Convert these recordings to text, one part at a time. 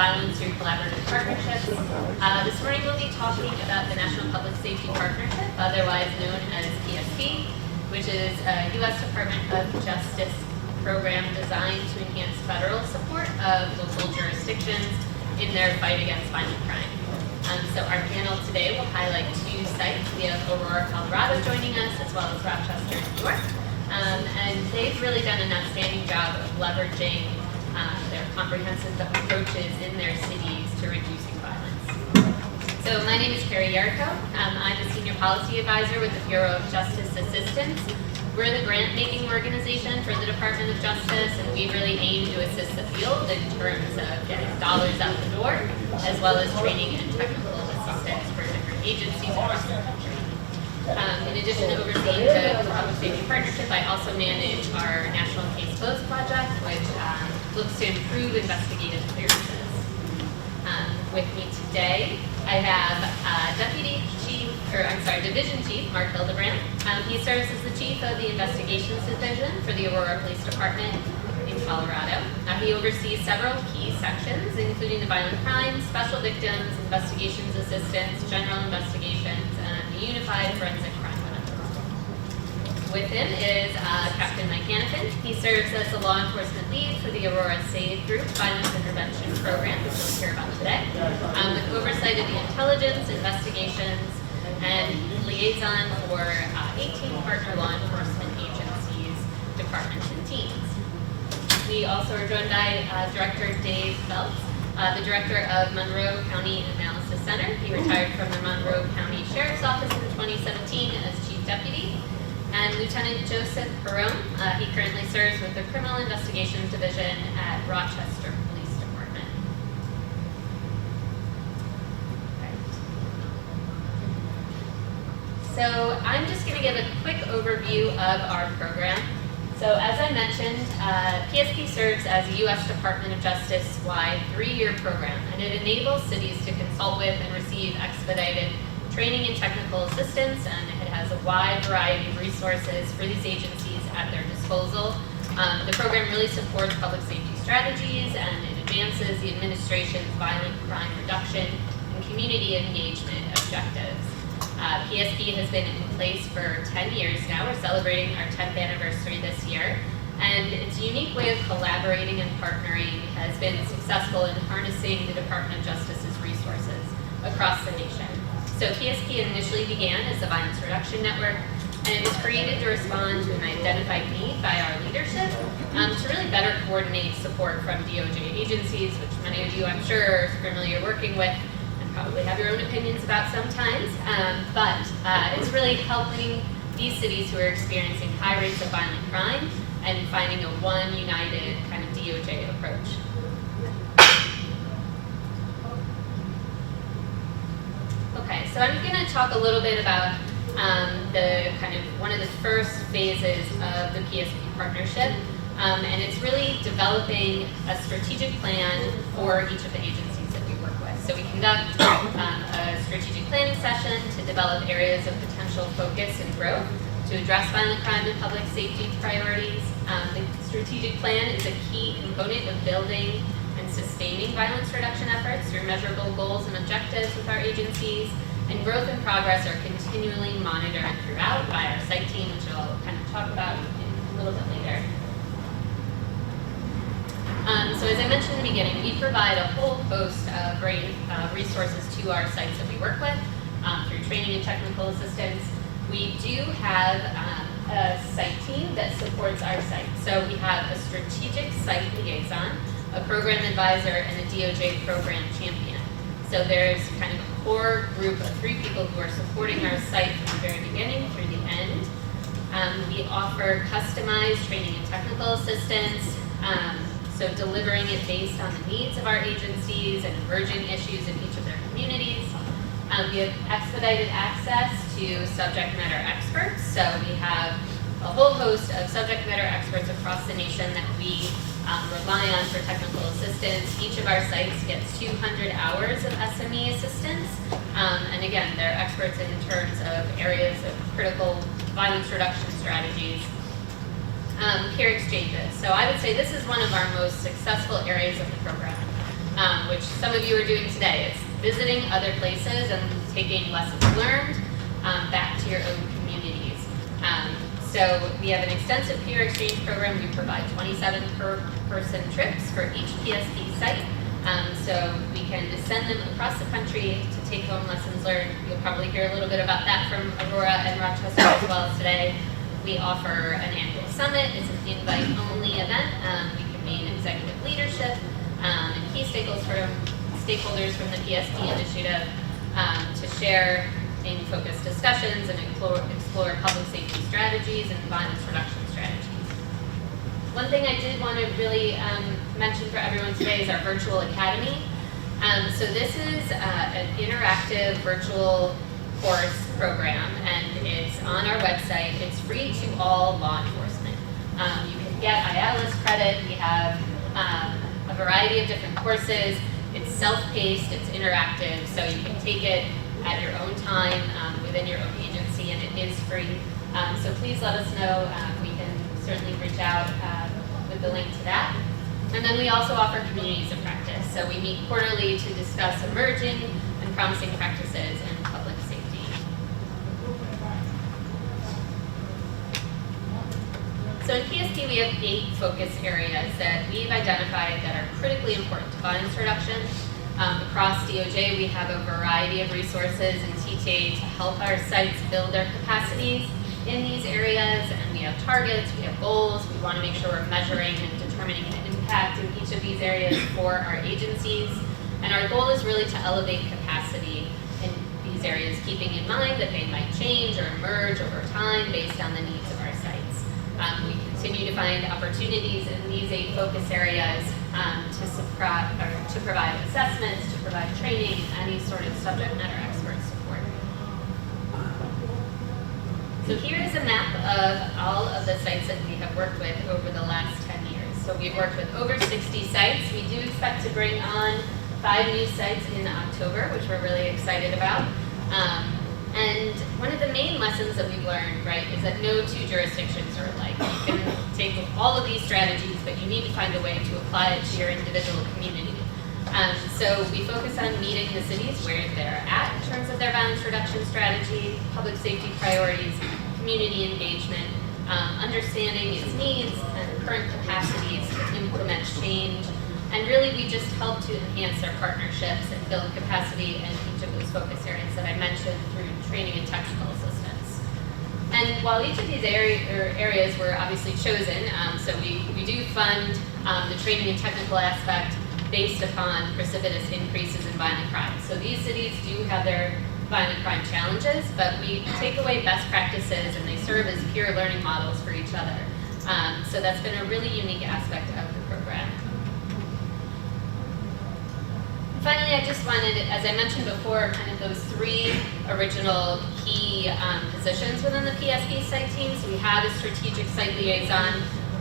Violence Through Collaborative Partnerships. This morning we'll be talking about the National Public Safety Partnership, otherwise known as PSP, which is a U.S. Department of Justice program designed to enhance federal support of local jurisdictions in their fight against violent crime. So our panel today will highlight two sites. We have Aurora, Colorado joining us, as well as Rochester, New York. And they've really done an outstanding job of leveraging their comprehensive approaches in their cities to reducing violence. So my name is Carrie Yarko. I'm a Senior Policy Advisor with the Bureau of Justice Assistance. We're the grant-making organization for the Department of Justice, and we really aim to assist the field in terms of getting dollars out the door, as well as training and technical assistance for different agencies across the country. In addition to overseeing the Public Safety Partnership, I also manage our National Case Closed project, which looks to improve investigative clearances. With me today, I have Division Chief Mark Hildebrand. He serves as the Chief of the Investigations Division for the Aurora Police Department in Colorado. He oversees several key sections, including the violent crimes, special victims, investigations assistance, general investigations, and the Unified Forensic Crime Unit. With him is Captain Mike Hannafin. He serves as the law enforcement lead for the Aurora SAVE Group Violence Intervention Program, which we'll hear about today, with oversight of the intelligence, investigations, and liaison for 18 partner law enforcement agencies, departments, and teams. We also are joined by Director Dave Phelps, the Director of Monroe County Analysis Center. He retired from the Monroe County Sheriff's Office in 2017 as Chief Deputy. And Lieutenant Joseph Perrone, he currently serves with the Criminal Investigations Division at Rochester Police Department. So I'm just going to give a quick overview of our program. So as I mentioned, PSP serves as a U.S. Department of Justice-wide 3-year program, and it enables cities to consult with and receive expedited training and technical assistance, and it has a wide variety of resources for these agencies at their disposal. The program really supports public safety strategies, and it advances the administration's violent crime reduction and community engagement objectives. PSP has been in place for 10 years now. We're celebrating our 10th anniversary this year. And its unique way of collaborating and partnering has been successful in harnessing the Department of Justice's resources across the nation. So PSP initially began as the Violence Reduction Network, and it was created to respond to an identified need by our leadership to really better coordinate support from DOJ agencies, which many of you, I'm sure, are familiar working with, probably have your own opinions about sometimes, but it's really helping these cities who are experiencing high rates of violent crime and finding a one united kind of DOJ approach. Okay, so I'm going to talk a little bit about one of the first phases of the PSP partnership, and it's really developing a strategic plan for each of the agencies. So we conduct a strategic planning session to develop areas of potential focus and growth to address violent crime and public safety priorities. The strategic plan is a key component of building and sustaining violence reduction efforts through measurable goals and objectives with our agencies. And growth and progress are continually monitored throughout by our site team, which I'll kind of talk about a little bit later. So as I mentioned in the beginning, we provide a whole host of resources to our sites that we work with through training and technical assistance. We do have a site team that supports our site. So we have a strategic site liaison, a program advisor, and a DOJ program champion. So there's kind of a core group of 3 people who are supporting our site from the very beginning through the end. We offer customized training and technical assistance. So delivering it based on the needs of our agencies and emerging issues in each of their communities. We have expedited access to subject matter experts. So we have a whole host of subject matter experts across the nation that we rely on for technical assistance. Each of our sites gets 200 hours of SME assistance. And again, they're experts in terms of areas of critical violence reduction strategies. Peer exchanges. So I would say this is one of our most successful areas of the program. which some of you are doing today. It's visiting other places and taking lessons learned back to your own communities. So we have an extensive peer exchange program. We provide 27 per person trips for each PSP site. So we can send them across the country to take home lessons learned. You'll probably hear a little bit about that from Aurora and Rochester as well today. We offer an annual summit. It's an invite-only event. We convene executive leadership and key stakeholders from the PSP initiative to share in focused discussions and explore public safety strategies and violence reduction strategies. One thing I did want to really mention for everyone today is our virtual academy. So this is an interactive virtual course program, and it's on our website. It's free to all law enforcement. You can get IALIS credit. We have a variety of different courses. It's self-paced, it's interactive, so you can take it at your own time within your own agency, and it is free. So please let us know. We can certainly reach out with the link to that. And then we also offer communities of practice. So we meet quarterly to discuss emerging and promising practices in public safety. So in PSP, we have 8 focus areas that we've identified that are critically important to violence reduction. Across DOJ, we have a variety of resources and TTA to help our sites build their capacities in these areas, and we have targets, we have goals. We want to make sure we're measuring and determining the impact in each of these areas for our agencies. And our goal is really to elevate capacity in these areas, keeping in mind that they might change or emerge over time based on the needs of our sites. We continue to find opportunities in these 8 focus areas to provide assessments, to provide training, any sort of subject matter expert support. So here is a map of all of the sites that we have worked with over the last 10 years. So we've worked with over 60 sites. We do expect to bring on 5 new sites in October, which we're really excited about. And one of the main lessons that we've learned, right, is that no 2 jurisdictions are alike. You can take all of these strategies, but you need to find a way to apply it to your individual community. So we focus on meeting the cities where they're at in terms of their violence reduction strategy, public safety priorities, community engagement, understanding its needs and current capacities to implement change. And really, we just help to enhance their partnerships and build capacity in each of those focus areas that I mentioned through training and technical assistance. And while each of these areas were obviously chosen, so we do fund the training and technical aspect based upon precipitous increases in violent crime. So these cities do have their violent crime challenges, but we take away best practices and they serve as peer learning models for each other. So that's been a really unique aspect of the program. Finally, I just wanted, as I mentioned before, kind of those 3 original key positions within the PSP site team. So we have a strategic site liaison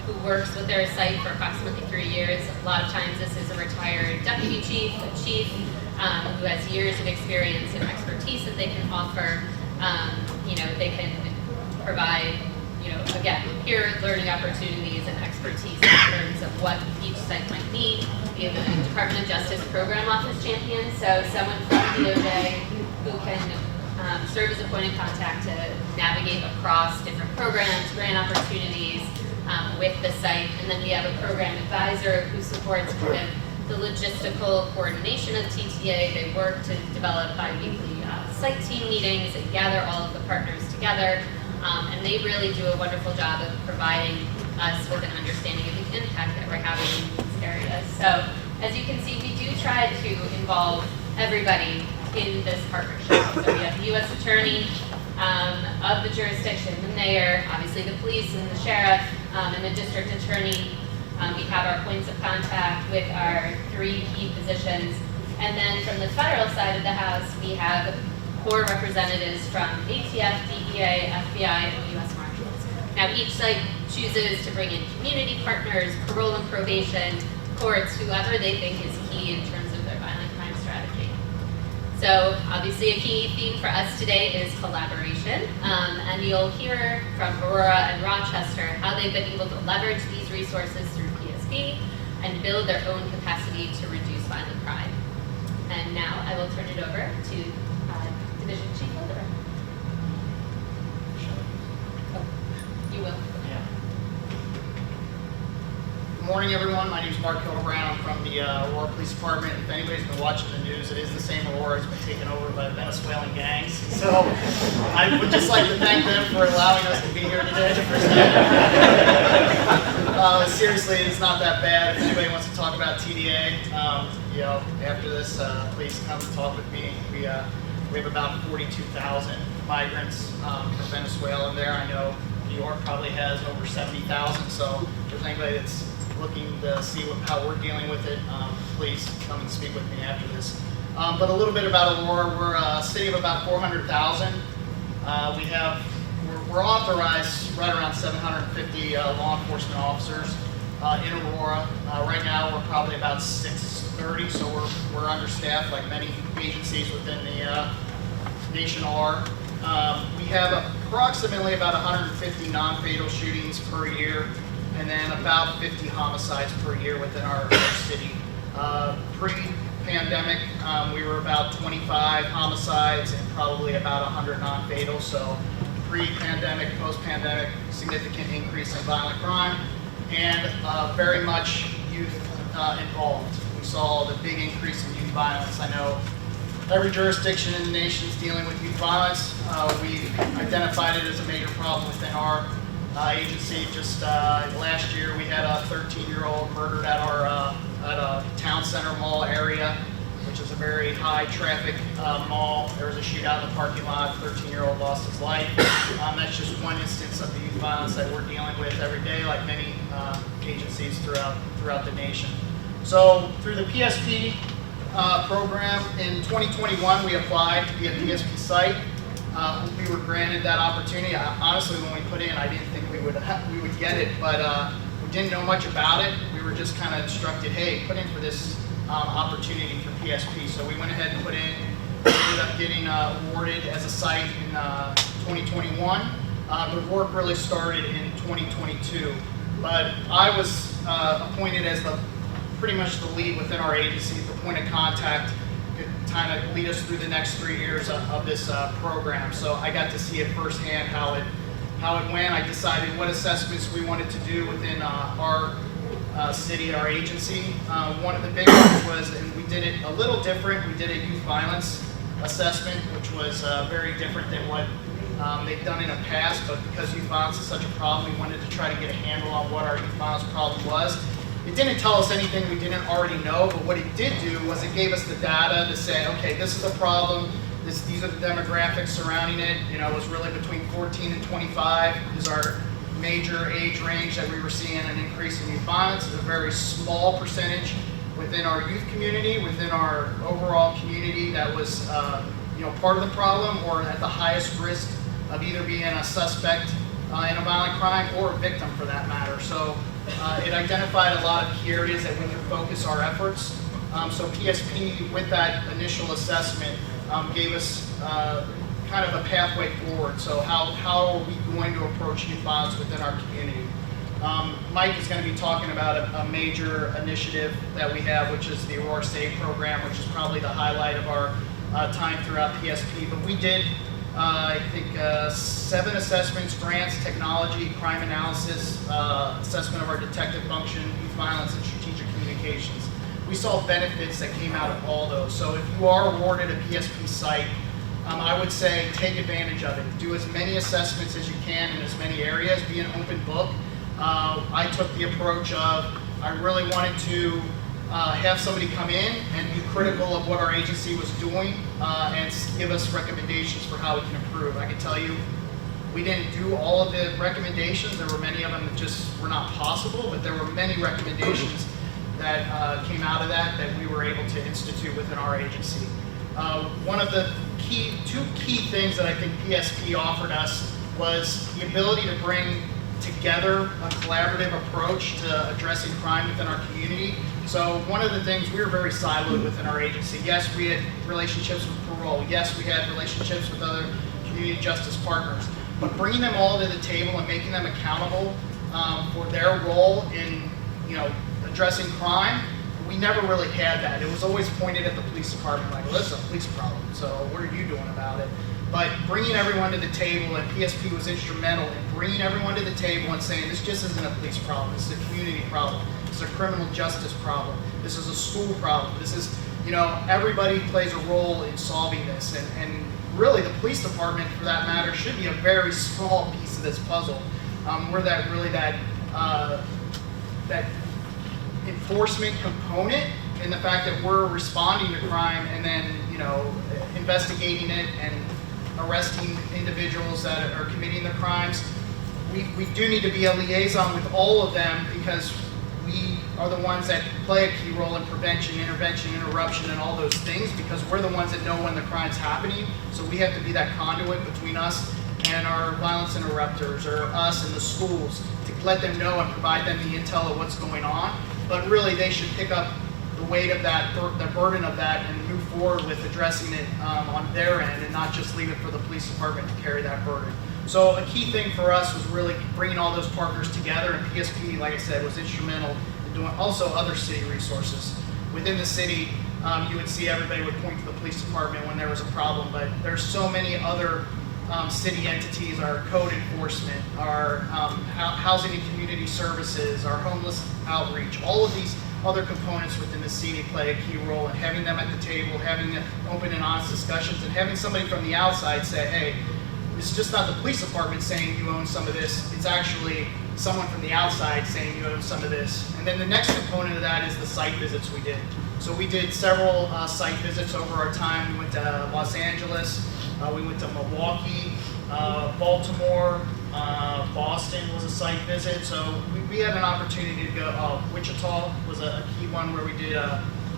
who works with their site for approximately 3 years. A lot of times this is a retired deputy chief, a chief who has years of experience and expertise that they can offer. They can provide, again, peer learning opportunities and expertise in terms of what each site might need. We have a Department of Justice Program Office champion, so someone from DOJ who can serve as a point of contact to navigate across different programs, grant opportunities with the site. And then we have a program advisor who supports kind of the logistical coordination of TTA. They work to develop bi-weekly site team meetings and gather all of the partners together. And they really do a wonderful job of providing us with an understanding of the impact that we're having in these areas. So as you can see, we do try to involve everybody in this partnership. So we have the U.S. Attorney of the jurisdiction, the mayor, obviously the police and the sheriff, and the district attorney. We have our points of contact with our 3 key positions. And then from the federal side of the house, we have core representatives from ATF, DEA, FBI, and U.S. Marshals. Now each site chooses to bring in community partners, parole and probation, courts, whoever they think is key in terms of their violent crime strategy. So obviously a key theme for us today is collaboration, and you'll hear from Aurora and Rochester how they've been able to leverage these resources through PSP, and build their own capacity to reduce violent crime. And now I will turn it over to Division Chief Holder. You will. Yeah. Good morning, everyone. My name is Mark Hildebrand. I'm from the Aurora Police Department. If anybody's been watching the news, it is the same Aurora. It's been taken over by Venezuelan gangs. So I would just like to thank them for allowing us to be here today. Seriously, it's not that bad. If anybody wants to talk about TDA, after this, please come talk with me. We have about 42,000 migrants from Venezuela in there. I know New York probably has over 70,000. So if there's anybody that's looking to see how we're dealing with it, please come and speak with me after this. But a little bit about Aurora. We're a city of about 400,000. We're authorized right around 750 law enforcement officers in Aurora. Right now we're probably about 630, so we're understaffed like many agencies within the nation are. We have approximately about 150 non-fatal shootings per year, and then about 50 homicides per year within our city. Pre-pandemic, we were about 25 homicides and probably about 100 non-fatal. So pre-pandemic, post-pandemic, significant increase in violent crime, and very much youth involved. We saw the big increase in youth violence. I know every jurisdiction in the nation is dealing with youth violence. We identified it as a major problem within our agency. Just last year, we had a 13-year-old murdered at a town center mall area, which is a very high traffic mall. There was a shootout in the parking lot. 13-year-old lost his life. That's just one instance of the youth violence that we're dealing with every day, like many agencies throughout the nation. So through the PSP program in 2021, we applied to be a PSP site. We were granted that opportunity. Honestly, when we put in, I didn't think we would get it, but we didn't know much about it. We were just kind of instructed, hey, put in for this opportunity for PSP. So we went ahead and put in. We ended up getting awarded as a site in 2021. The work really started in 2022, but I was appointed as pretty much the lead within our agency, the point of contact, to kind of lead us through the next 3 years of this program. So I got to see it firsthand how it went. I decided what assessments we wanted to do within our city, our agency. One of the big ones was, and we did it a little different, we did a youth violence assessment, which was very different than what they've done in the past, but because youth violence is such a problem, we wanted to try to get a handle on what our youth violence problem was. It didn't tell us anything we didn't already know, but what it did do was it gave us the data to say, okay, this is a problem, these are the demographics surrounding it. It was really between 14 and 25 is our major age range that we were seeing an increase in youth violence. It's a very small percentage within our youth community, within our overall community that was part of the problem or at the highest risk of either being a suspect in a violent crime or a victim for that matter. So it identified a lot of key areas that we could focus our efforts. So PSP, with that initial assessment, gave us kind of a pathway forward. So how are we going to approach youth violence within our community? Mike is going to be talking about a major initiative that we have, which is the Aurora Save program, which is probably the highlight of our time throughout PSP. But we did, I think, 7 assessments, grants, technology, crime analysis, assessment of our detective function, youth violence, and strategic communications. We saw benefits that came out of all those. So if you are awarded a PSP site, I would say take advantage of it. Do as many assessments as you can in as many areas. Be an open book. I took the approach of I really wanted to have somebody come in and be critical of what our agency was doing and give us recommendations for how we can improve. I can tell you we didn't do all of the recommendations. There were many of them that just were not possible, but there were many recommendations that came out of that we were able to institute within our agency. One of the two key things that I think PSP offered us was the ability to bring together a collaborative approach to addressing crime within our community. So one of the things, we were very siloed within our agency. Yes, we had relationships with parole. Yes, we had relationships with other community justice partners. But bringing them all to the table and making them accountable for their role in addressing crime, we never really had that. It was always pointed at the police department, like, well, this is a police problem, so what are you doing about it? But bringing everyone to the table, and PSP was instrumental in bringing everyone to the table and saying, this just isn't a police problem, this is a community problem, this is a criminal justice problem, this is a school problem, this is, you know, everybody plays a role in solving this, and really the police department, for that matter, should be a very small piece of this puzzle. We're that enforcement component in the fact that we're responding to crime and then, you know, investigating it and arresting individuals that are committing the crimes. We do need to be a liaison with all of them because we are the ones that play a key role in prevention, intervention, interruption, and all those things, because we're the ones that know when the crime's happening. So we have to be that conduit between us and our violence interrupters, or us and the schools, to let them know and provide them the intel of what's going on. But really, they should pick up the weight of that, the burden of that, and move forward with addressing it on their end, and not just leave it for the police department to carry that burden. So a key thing for us was really bringing all those partners together, and PSP, like I said, was instrumental in doing also other city resources. Within the city, you would see everybody would point to the police department when there was a problem, but there's so many other city entities, our code enforcement, our housing and community services, our homeless outreach, all of these other components within the city play a key role in having them at the table, having the open and honest discussions, and having somebody from the outside say, hey, it's just not the police department saying you own some of this, it's actually someone from the outside saying you own some of this. And then the next component of that is the site visits we did. So we did several site visits over our time. We went to Los Angeles, we went to Milwaukee, Baltimore, Boston was a site visit. So we had an opportunity to go. Wichita was a key one where we did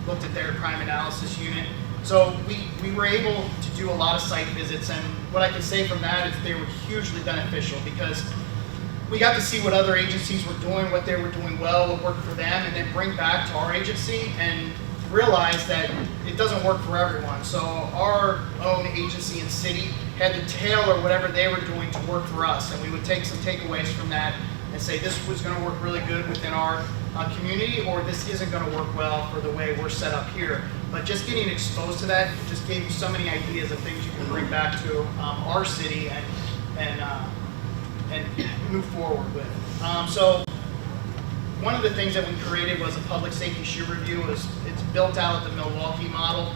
looked at their crime analysis unit. So we were able to do a lot of site visits, and what I can say from that is they were hugely beneficial, because we got to see what other agencies were doing, what they were doing well, what worked for them, and then bring back to our agency and realize that it doesn't work for everyone. So our own agency and city had to tailor whatever they were doing to work for us, and we would take some takeaways from that and say this was going to work really good within our community, or this isn't going to work well for the way we're set up here. But just getting exposed to that just gave you so many ideas of things you can bring back to our city and move forward with. So one of the things that we created was a public safety shoe review. It's built out of the Milwaukee model.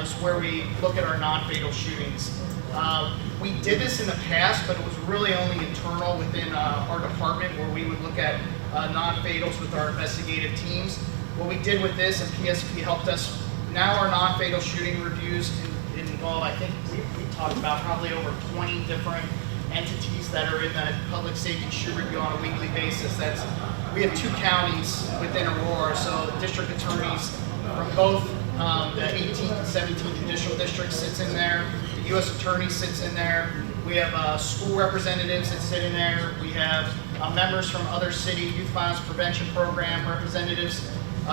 It's where we look at our non-fatal shootings. We did this in the past, but it was really only internal within our department, where we would look at non-fatals with our investigative teams. What we did with this, and PSP helped us, now our non-fatal shooting reviews involve, I think we talked about probably over 20 different entities that are in that public safety shoe review on a weekly basis. We have 2 counties within Aurora, so district attorneys from both the 18th and 17th judicial districts sits in there. The U.S. attorney sits in there. We have school representatives that sit in there. We have members from other city youth violence prevention program representatives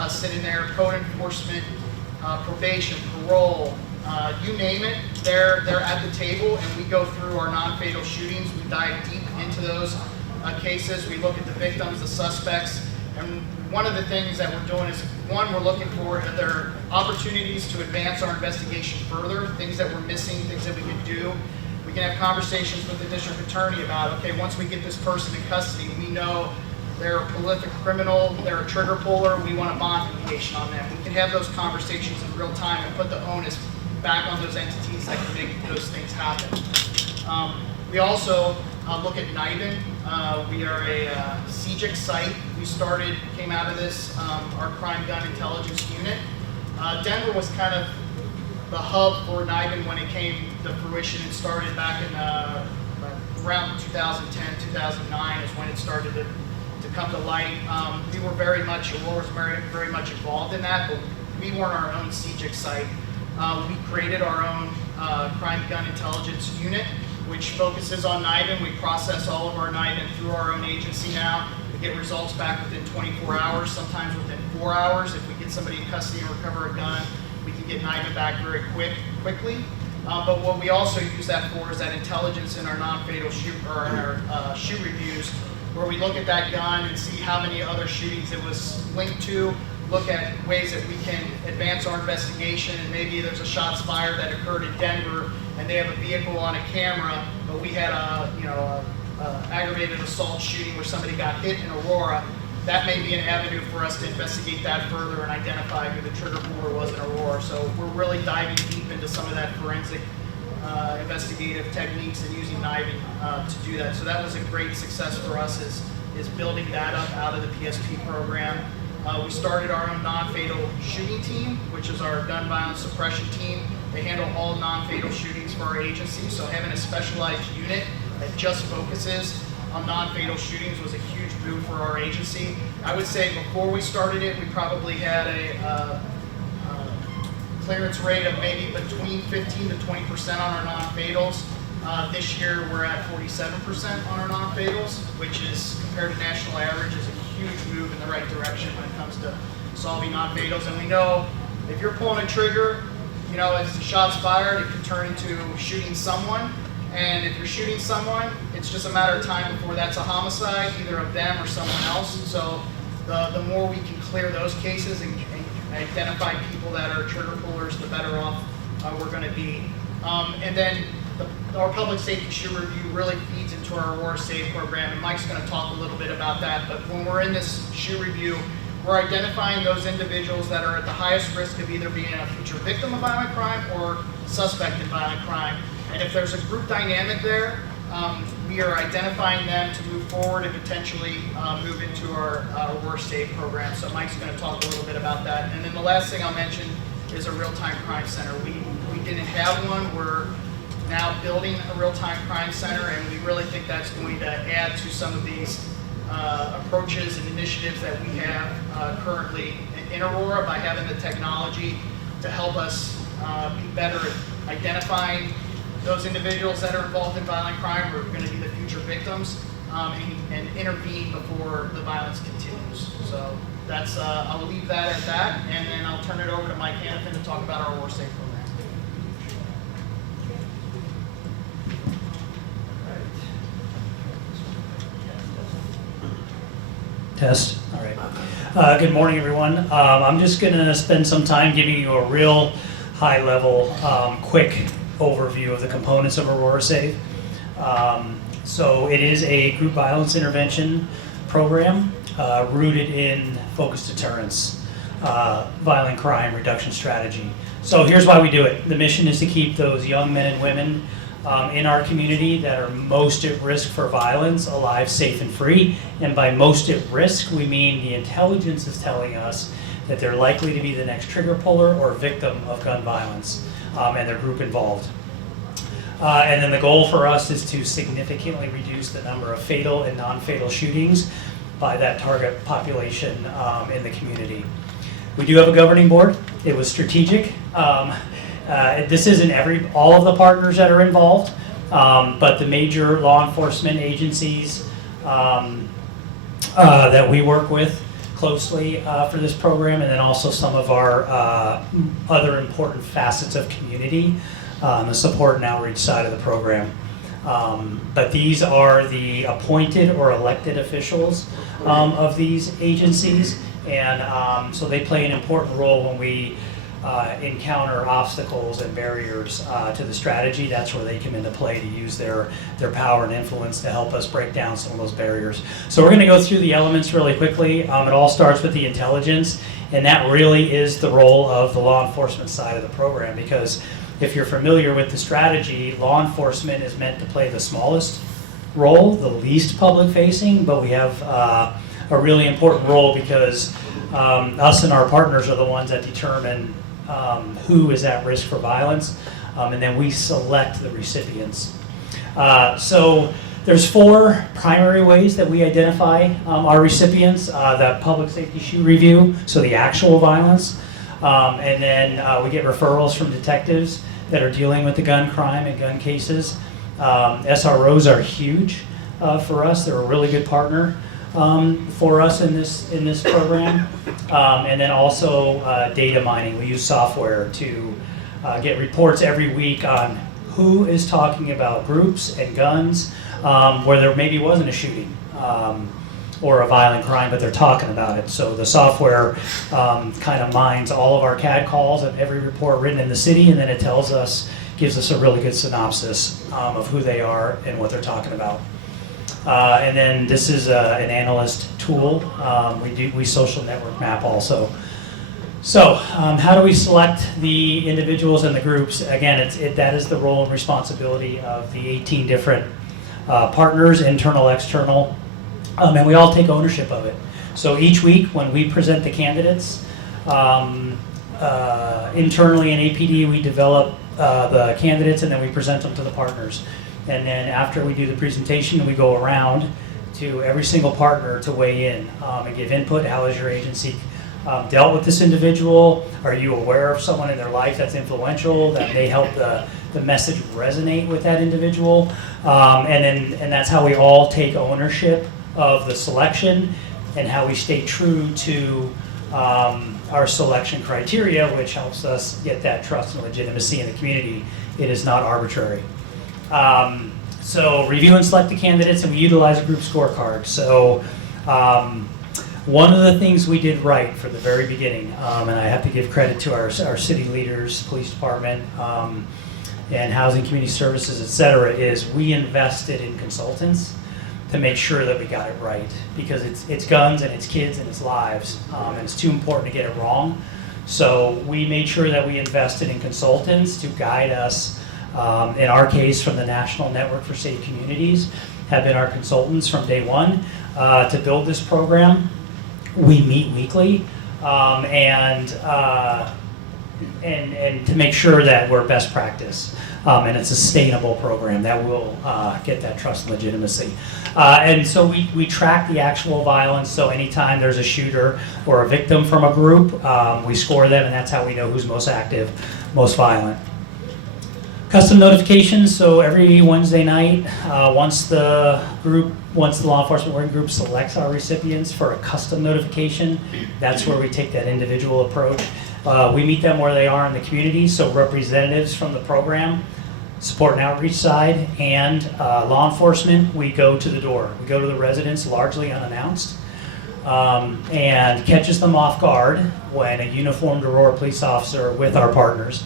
sit in there. Code enforcement, probation, parole, you name it, they're at the table, and we go through our non-fatal shootings. We dive deep into those cases. We look at the victims, the suspects, and one of the things that we're doing is, one, we're looking for are there opportunities to advance our investigation further, things that we're missing, things that we could do. We can have conversations with the district attorney about, okay, once we get this person in custody, we know they're a prolific criminal, they're a trigger puller, we want a bond mediation on them. We can have those conversations in real time and put the onus back on those entities that can make those things happen. We also look at NIBIN. We are a CJIC site. We came out of this, our crime gun intelligence unit. Denver was kind of the hub for NIBIN when it came to fruition. It started back in around 2010, 2009 is when it started to come to light. We were very much involved in that, but we weren't our own CJIC site. We created our own crime gun intelligence unit, which focuses on NIBIN. We process all of our NIBIN through our own agency now. We get results back within 24 hours, sometimes within 4 hours. If we get somebody in custody and recover a gun, we can get NIBIN back very quickly. But what we also use that for is that intelligence in our non-fatal shoot, or in our shoot reviews, where we look at that gun and see how many other shootings it was linked to, look at ways that we can advance our investigation, and maybe there's a shots fired that occurred in Denver and they have a vehicle on a camera, but we had a aggravated assault shooting where somebody got hit in Aurora. That may be an avenue for us to investigate that further and identify who the trigger puller was in Aurora. So we're really diving deep into some of that forensic investigative techniques and using kniving to do that. So that was a great success for us, is building that up out of the PSP program. We started our own non-fatal shooting team, which is our gun violence suppression team. They handle all non-fatal shootings for our agency. So having a specialized unit that just focuses on non-fatal shootings was a huge move for our agency. I would say before we started it, we probably had a clearance rate of maybe between 15 to 20% on our non-fatals. This year we're at 47% on our non-fatals, which is, compared to national average, is a huge move in the right direction when it comes to solving non-fatals. And we know if you're pulling a trigger, as the shot's fired, it can turn into shooting someone. And if you're shooting someone, it's just a matter of time before that's a homicide, either of them or someone else. So the more we can clear those cases and identify people that are trigger pullers, the better off we're going to be. And then our public safety shoe review really feeds into our Aurora Save program, and Mike's going to talk a little bit about that. But when we're in this shoe review, we're identifying those individuals that are at the highest risk of either being a future victim of violent crime or suspect in violent crime. And if there's a group dynamic there, we are identifying them to move forward and potentially move into our Aurora Save program. So Mike's going to talk a little bit about that. And then the last thing I'll mention is a real-time crime center. We didn't have one. We're now building a real-time crime center, and we really think that's going to add to some of these approaches and initiatives that we have currently in Aurora by having the technology to help us be better at identifying those individuals that are involved in violent crime or are going to be the future victims, and intervene before the violence continues. So that's I'll leave that at that, and then I'll turn it over to Mike Hannafin to talk about our Aurora Safe program. Test. All right. Good morning, everyone. I'm just going to spend some time giving you a real high-level, quick overview of the components of Aurora Save. So it is a group violence intervention program rooted in focused deterrence, violent crime reduction strategy. So here's why we do it. The mission is to keep those young men and women in our community that are most at risk for violence alive, safe, and free. And by most at risk, we mean the intelligence is telling us that they're likely to be the next trigger puller or victim of gun violence, and their group involved. And then the goal for us is to significantly reduce the number of fatal and non-fatal shootings by that target population in the community. We do have a governing board. It was strategic. This isn't all of the partners that are involved, but the major law enforcement agencies that we work with closely for this program, and then also some of our other important facets of community, the support and outreach side of the program. But these are the appointed or elected officials of these agencies, and so they play an important role when we encounter obstacles and barriers to the strategy. That's where they come into play to use their power and influence to help us break down some of those barriers. So we're going to go through the elements really quickly. It all starts with the intelligence, and that really is the role of the law enforcement side of the program, because if you're familiar with the strategy, law enforcement is meant to play the smallest role, the least public facing, but we have a really important role because us and our partners are the ones that determine who is at risk for violence, and then we select the recipients. So there's 4 primary ways that we identify our recipients: the public safety shoe review, so the actual violence, and then we get referrals from detectives that are dealing with the gun crime and gun cases. SROs are huge for us. They're a really good partner for us in this program, and then also data mining. We use software to get reports every week on who is talking about groups and guns where there maybe wasn't a shooting, or a violent crime, but they're talking about it. So the software kind of mines all of our CAD calls of every report written in the city, and then it gives us a really good synopsis of who they are and what they're talking about. And then this is an analyst tool. We social network map also. So how do we select the individuals and the groups? Again, that is the role and responsibility of the 18 different partners, internal, external, and we all take ownership of it. So each week when we present the candidates, internally in APD we develop the candidates and then we present them to the partners. And then after we do the presentation, we go around to every single partner to weigh in and give input. How has your agency dealt with this individual? Are you aware of someone in their life that's influential, that may help the message resonate with that individual? And that's how we all take ownership of the selection and how we stay true to our selection criteria, which helps us get that trust and legitimacy in the community. It is not arbitrary. So review and select the candidates, and we utilize a group scorecard. So one of the things we did right from the very beginning, and I have to give credit to our city leaders, police department, and housing community services, et cetera, is we invested in consultants to make sure that we got it right, because it's guns and it's kids and it's lives, and it's too important to get it wrong. So we made sure that we invested in consultants to guide us. In our case, from the National Network for Safe Communities, have been our consultants from day one to build this program. We meet weekly and to make sure that we're best practice and it's a sustainable program that will get that trust and legitimacy. And so we track the actual violence. So anytime there's a shooter or a victim from a group, we score them, and that's how we know who's most active, most violent. Custom notifications. So every Wednesday night, once the law enforcement working group selects our recipients for a custom notification, that's where we take that individual approach. We meet them where they are in the community, so representatives from the program, support and outreach side, and law enforcement, we go to the door. We go to the residents largely unannounced, and catches them off guard when a uniformed Aurora police officer with our partners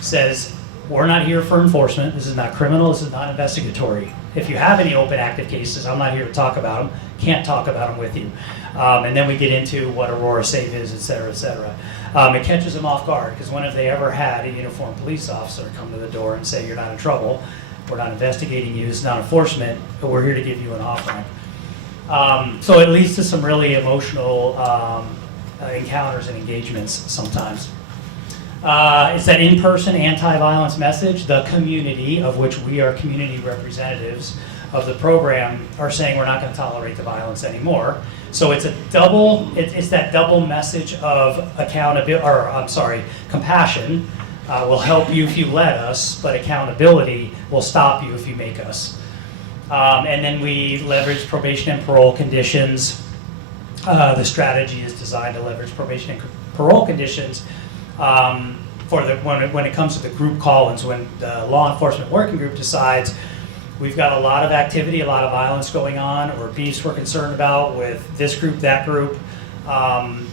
says, "We're not here for enforcement. This is not criminal. This is not investigatory. If you have any open active cases, I'm not here to talk about them. Can't talk about them with you." And then we get into what Aurora Safe is, et cetera, et cetera. It catches them off guard, because when have they ever had a uniformed police officer come to the door and say, "You're not in trouble. We're not investigating you. This is not enforcement, but we're here to give you an off-ramp." So it leads to some really emotional encounters and engagements sometimes. It's that in-person anti-violence message. The community, of which we are community representatives of the program, are saying we're not going to tolerate the violence anymore. So it's it's that double message of compassion will help you if you let us, but accountability will stop you if you make us. And then we leverage probation and parole conditions. The strategy is designed to leverage probation and parole conditions when it comes to the group call-ins, when the law enforcement working group decides we've got a lot of activity, a lot of violence going on, or beefs we're concerned about with this group, that group,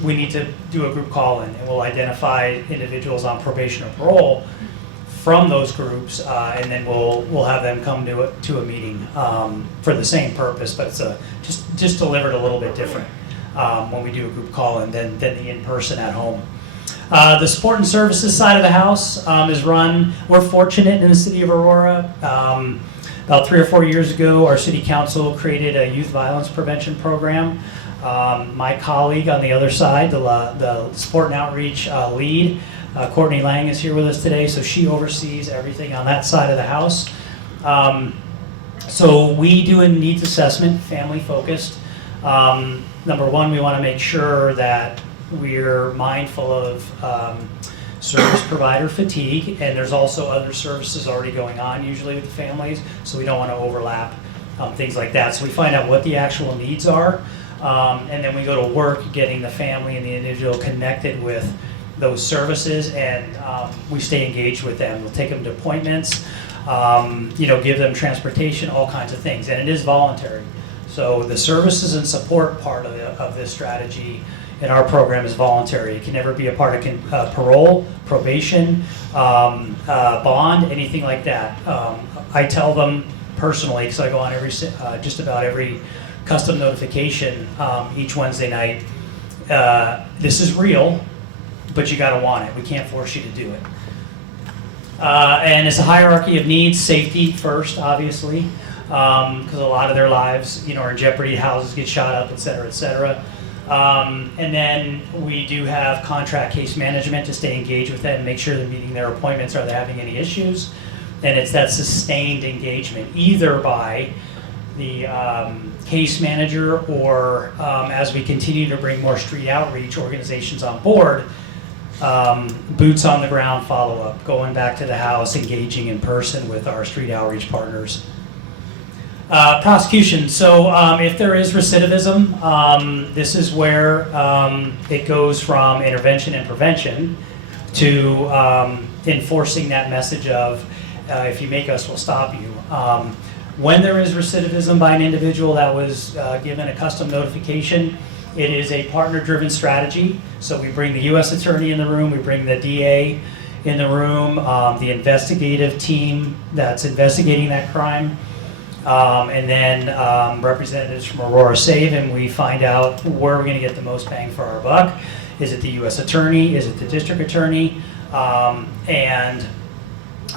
we need to do a group call-in, and we'll identify individuals on probation or parole from those groups, and then we'll have them come to a meeting for the same purpose, but it's just delivered a little bit different when we do a group call-in than the in-person at home. The support and services side of the house is run. We're fortunate in the city of Aurora. About 3 or 4 years ago, our city council created a youth violence prevention program. My colleague on the other side, the support and outreach lead, Courtney Lang, is here with us today, so she oversees everything on that side of the house. So we do a needs assessment, family focused. Number one, we want to make sure that we're mindful of service provider fatigue, and there's also other services already going on usually with the families, so we don't want to overlap things like that. So we find out what the actual needs are, and then we go to work getting the family and the individual connected with those services, and we stay engaged with them. We'll take them to appointments, give them transportation, all kinds of things, and it is voluntary. So the services and support part of this strategy in our program is voluntary. It can never be a part of parole, probation, bond, anything like that. I tell them personally, because I go on just about every custom notification each Wednesday night, this is real, but you got to want it. We can't force you to do it. And it's a hierarchy of needs, safety first, obviously, because a lot of their lives, are in jeopardy. Houses get shot up, et cetera, et cetera. And then we do have contract case management to stay engaged with them and make sure they're meeting their appointments. Are they having any issues? And it's that sustained engagement, either by the case manager or as we continue to bring more street outreach organizations on board, boots on the ground follow-up, going back to the house, engaging in person with our street outreach partners. Prosecution. So if there is recidivism, this is where it goes from intervention and prevention to enforcing that message of if you make us, we'll stop you. When there is recidivism by an individual that was given a custom notification, it is a partner-driven strategy. So we bring the U.S. Attorney in the room, we bring the DA in the room, the investigative team that's investigating that crime, and then representatives from Aurora Save, and we find out where we're going to get the most bang for our buck. Is it the U.S. Attorney? Is it the District Attorney? And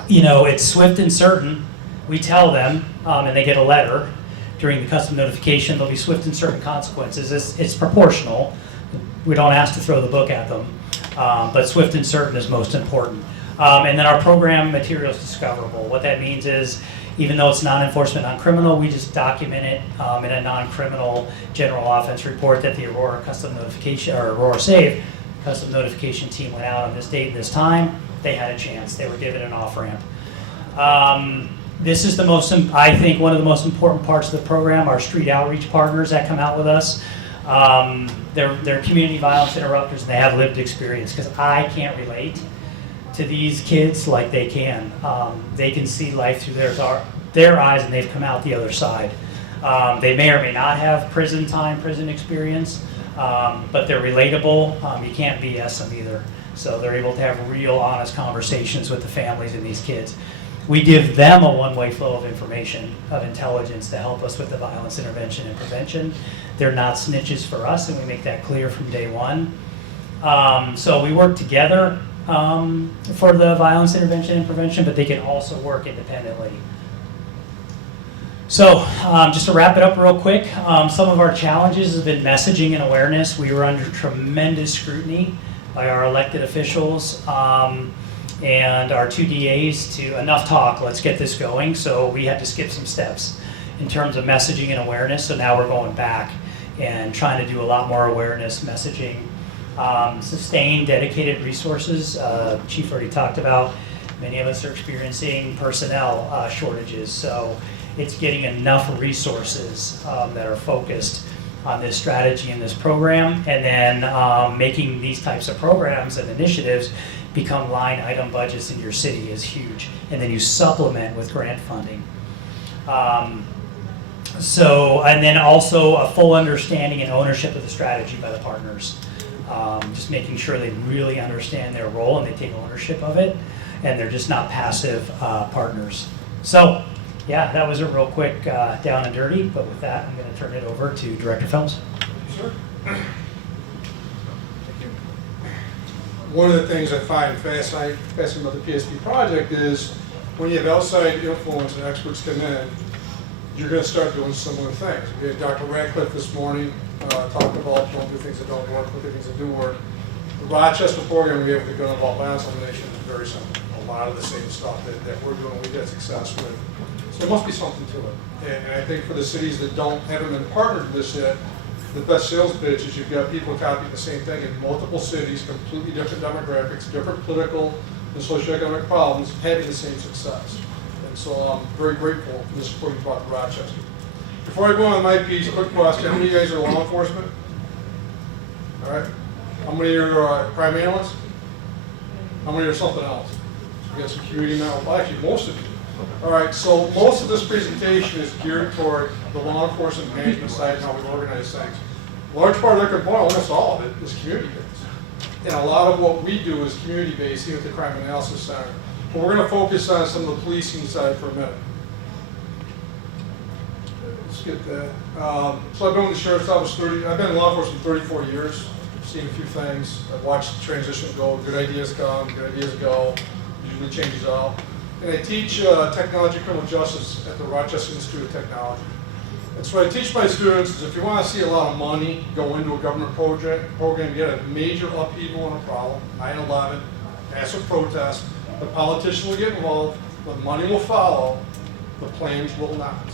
it's swift and certain. We tell them, and they get a letter during the custom notification. There'll be swift and certain consequences. It's proportional. We don't ask to throw the book at them, but swift and certain is most important. And then our program material is discoverable. What that means is, even though it's non-enforcement, non-criminal, we just document it in a non-criminal general offense report that the Aurora Custom Notification or Aurora Save Custom Notification team went out on this date and this time. They had a chance. They were given an off-ramp. This is I think one of the most important parts of the program. Our street outreach partners that come out with us, they're community violence interrupters, and they have lived experience, because I can't relate to these kids like they can. They can see life through their eyes, and they've come out the other side. They may or may not have prison experience, but they're relatable. You can't BS them either. So they're able to have real, honest conversations with the families and these kids. We give them a one-way flow of information, of intelligence, to help us with the violence intervention and prevention. They're not snitches for us, and we make that clear from day one. So we work together for the violence intervention and prevention, but they can also work independently. So just to wrap it up real quick, some of our challenges have been messaging and awareness. We were under tremendous scrutiny by our elected officials and our two DAs to enough talk, let's get this going. So we had to skip some steps in terms of messaging and awareness. So now we're going back and trying to do a lot more awareness messaging. Sustained, dedicated resources. Chief already talked about, many of us are experiencing personnel shortages. So it's getting enough resources that are focused on this strategy and this program, and then making these types of programs and initiatives become line item budgets in your city is huge. And then you supplement with grant funding. And then also a full understanding and ownership of the strategy by the partners. Just making sure they really understand their role and they take ownership of it, and they're just not passive partners. So, yeah, that was a real quick down and dirty, but with that, I'm going to turn it over to Director Phelps. Sure. One of the things I find fascinating about the PSP project is when you have outside influence and experts come in, you're going to start doing similar things. We had Dr. Radcliffe this morning talk about don't do things that don't work, but do things that do work. The Rochester program we have with the gun involved violence elimination is very simple. A lot of the same stuff that we're doing, we've had success with. So there must be something to it. And I think for the cities that haven't been partnered with this yet, the best sales pitch is you've got people copying the same thing in multiple cities, completely different demographics, different political and socioeconomic problems, having the same success. And so I'm very grateful for the support you brought to Rochester. Before I go on my piece, quick question. How many of you guys are law enforcement? All right. How many are crime analysts? How many are something else? You got security now? Well, actually, most of you. All right, so most of this presentation is geared toward the law enforcement management side and how we organize things. A large part of their component, almost all of it, is community-based. And a lot of what we do is community-based here at the Crime Analysis Center. But we're going to focus on some of the policing side for a minute. Let's get that. So I've been with the Sheriff's Office I've been in law enforcement 34 years. I've seen a few things. I've watched the transition go. Good ideas come, good ideas go. Usually changes out. And I teach technology and criminal justice at the Rochester Institute of Technology. And so what I teach my students is if you want to see a lot of money go into a government program, you get a major upheaval on a problem, 9/11, massive protest, the politicians will get involved, the money will follow, the plans will not,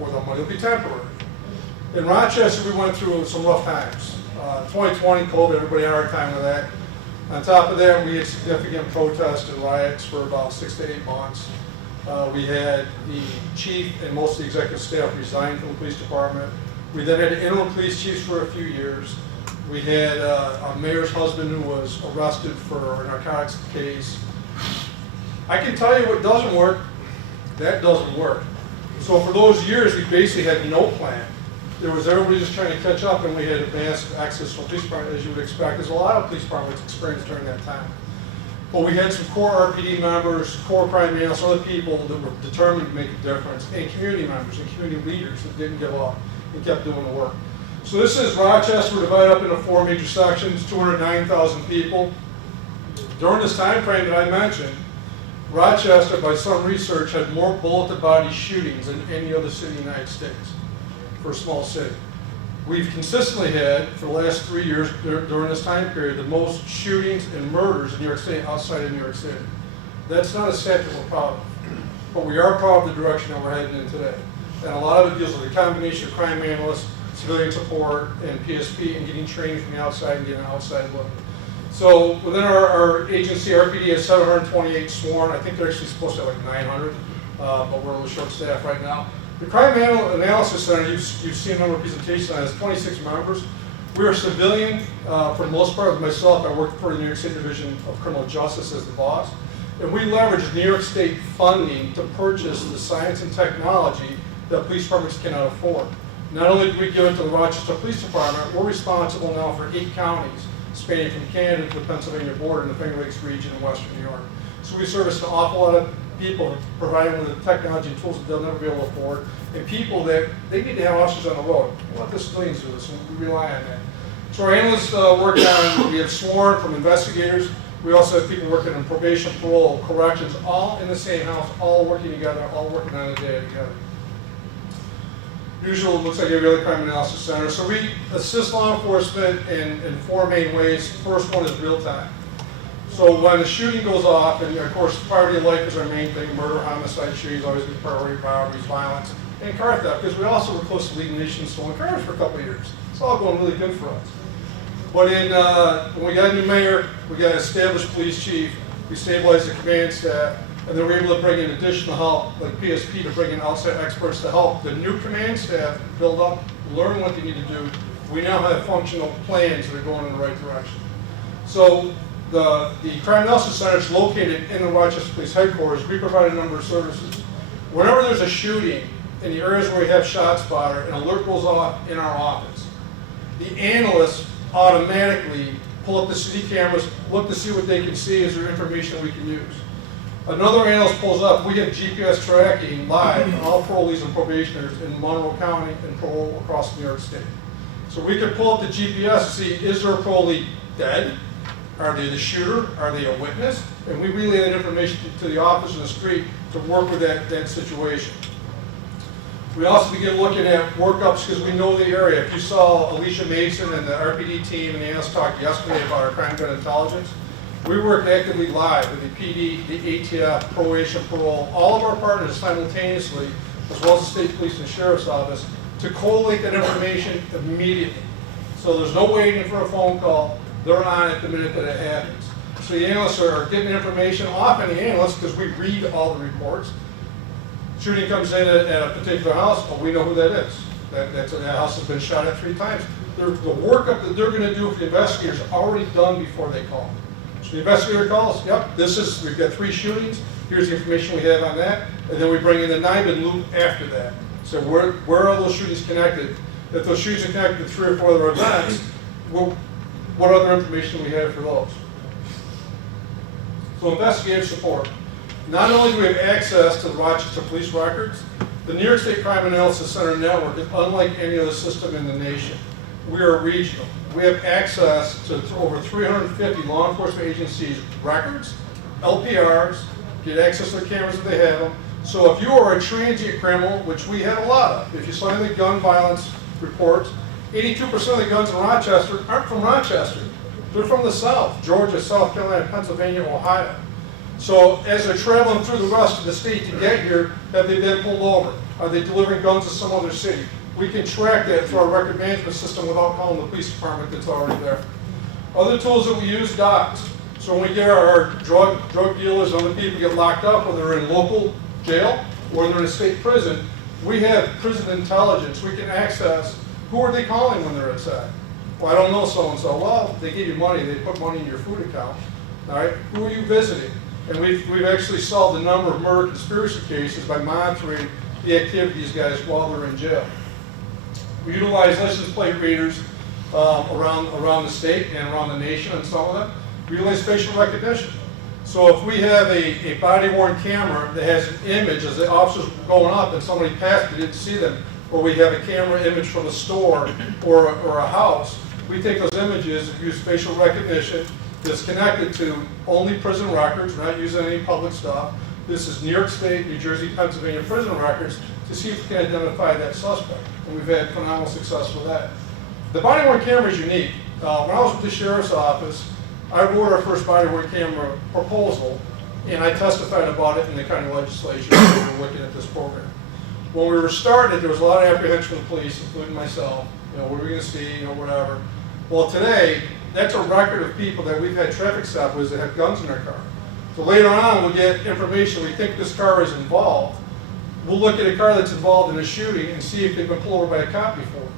or the money will be temporary. In Rochester, we went through some rough times. 2020, COVID, everybody had a hard time with that. On top of that, we had significant protests and riots for about 6 to 8 months. We had the chief and most of the executive staff resign from the police department. We then had interim police chiefs for a few years. We had a mayor's husband who was arrested for a narcotics case. I can tell you what doesn't work. That doesn't work. So for those years, we basically had no plan. There was everybody just trying to catch up, and we had a massive access to the police department, as you would expect, as a lot of police departments experienced during that time. But we had some core RPD members, core crime analysts, other people that were determined to make a difference, and community members and community leaders that didn't give up and kept doing the work. So this is Rochester. We're divided up into 4 major sections, 209,000 people. During this time frame that I mentioned, Rochester, by some research, had more bullet-to-body shootings than any other city in the United States for a small city. We've consistently had, for the last 3 years during this time period, the most shootings and murders in New York City outside of New York City. That's not a stat that we're proud of, but we are proud of the direction that we're heading in today. And a lot of it deals with a combination of crime analysts, civilian support, and PSP, and getting training from the outside and getting an outside look. So within our agency, RPD has 728 sworn. I think they're actually supposed to have like 900, but we're a little short staffed right now. The Crime Analysis Center, you've seen a number of presentations on it, has 26 members. We are civilian, for the most part. Myself, I work for the New York State Division of Criminal Justice as the boss. And we leverage New York State funding to purchase the science and technology that police departments cannot afford. Not only do we give it to the Rochester Police Department, we're responsible now for 8 counties, spanning from Canada to the Pennsylvania border in the Finger Lakes region in Western New York. So we service an awful lot of people, providing them with the technology and tools that they'll never be able to afford, and people that they need to have officers on the road. We let the civilians do this, and we rely on that. So our analysts work on, we have sworn from investigators. We also have people working on probation, parole, corrections, all in the same house, all working together, all working on the data together. Usual, looks like every other crime analysis center. So we assist law enforcement in 4 main ways. First one is real time. So when the shooting goes off, and of course priority of life is our main thing, murder, homicide, shootings, always be priority, robberies, violence, and car theft, because we also were close to leading nations stolen cars for a couple of years. It's all going really good for us. But when we got a new mayor, we got an established police chief, we stabilized the command staff, and then we were able to bring in additional help, like PSP, to bring in outside experts to help the new command staff build up, learn what they need to do. We now have functional plans that are going in the right direction. So the Crime Analysis Center is located in the Rochester Police Headquarters. We provide a number of services. Whenever there's a shooting in the areas where we have ShotSpotter, an alert goes off in our office. The analysts automatically pull up the city cameras, look to see what they can see. Is there information we can use? Another analyst pulls up. We have GPS tracking live on all parolees and probationers in Monroe County and parole across New York State. So we can pull up the GPS to see, is there a parolee dead? Are they the shooter? Are they a witness? And we relay that information to the officer in the street to work with that situation. We also begin looking at workups because we know the area. If you saw Alicia Mason and the RPD team and the analysts talked yesterday about our crime gun intelligence, we work actively live with the PD, the ATF, probation, parole, all of our partners simultaneously, as well as the state police and sheriff's office, to collate that information immediately. So there's no waiting for a phone call. They're on it the minute that it happens. So the analysts are getting information off of the analysts because we read all the reports. Shooting comes in at a particular house, well, we know who that is. That house has been shot at 3 times. The workup that they're going to do for the investigators is already done before they call. So the investigator calls, yep, we've got 3 shootings, here's the information we have on that, and then we bring in the NIBIN loop after that. So where are those shootings connected? If those shootings are connected to 3 or 4 other events, what other information do we have for those? So investigative support. Not only do we have access to the Rochester police records, the New York State Crime Analysis Center network is unlike any other system in the nation. We are regional. We have access to over 350 law enforcement agencies' records, LPRs, get access to the cameras if they have them. So if you are a transient criminal, which we have a lot of, if you saw any of the gun violence reports, 82% of the guns in Rochester aren't from Rochester. They're from the South, Georgia, South Carolina, Pennsylvania, Ohio. So as they're traveling through the rest of the state to get here, have they been pulled over? Are they delivering guns to some other city? We can track that through our record management system without calling the police department that's already there. Other tools that we use, docs. So when we get our drug dealers and other people get locked up, whether they're in local jail or they're in a state prison, we have prison intelligence. We can access who are they calling when they're inside. Well, I don't know so-and-so. Well, they give you money. They put money in your food account. All right, who are you visiting? And we've actually solved a number of murder conspiracy cases by monitoring the activity of these guys while they're in jail. We utilize license plate readers around the state and around the nation on some of them. We utilize facial recognition. So if we have a body-worn camera that has an image as the officer's going up and somebody passed but didn't see them, or we have a camera image from a store or a house, we take those images and use facial recognition that's connected to only prison records. We're not using any public stuff. This is New York State, New Jersey, Pennsylvania prison records to see if we can identify that suspect. And we've had phenomenal success with that. The body-worn camera is unique. When I was with the sheriff's office, I wrote our first body-worn camera proposal, and I testified about it in the county legislature when we were looking at this program. When we were started, there was a lot of apprehension from the police, including myself. What are we going to see, whatever. Well, today, that's a record of people that we've had traffic stop with that have guns in their car. So later on, we'll get information. We think this car is involved. We'll look at a car that's involved in a shooting and see if they've been pulled over by a cop before.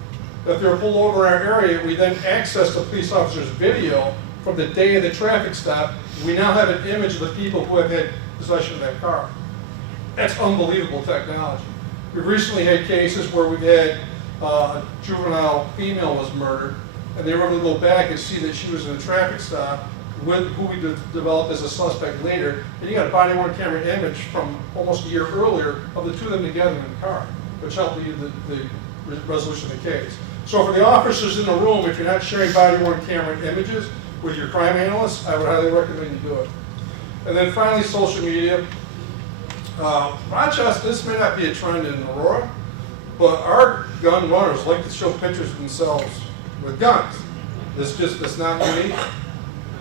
If they're pulled over in our area, we then access the police officer's video from the day of the traffic stop. We now have an image of the people who have had possession of that car. That's unbelievable technology. We've recently had cases where we've had a juvenile female was murdered, and they were able to go back and see that she was in a traffic stop with who we developed as a suspect later. And you got a body-worn camera image from almost a year earlier of the two of them together in the car, which helped lead the resolution of the case. So for the officers in the room, if you're not sharing body-worn camera images with your crime analysts, I would highly recommend you do it. And then finally, social media. Rochester, this may not be a trend in Aurora, but our gun runners like to show pictures of themselves with guns. That's not unique.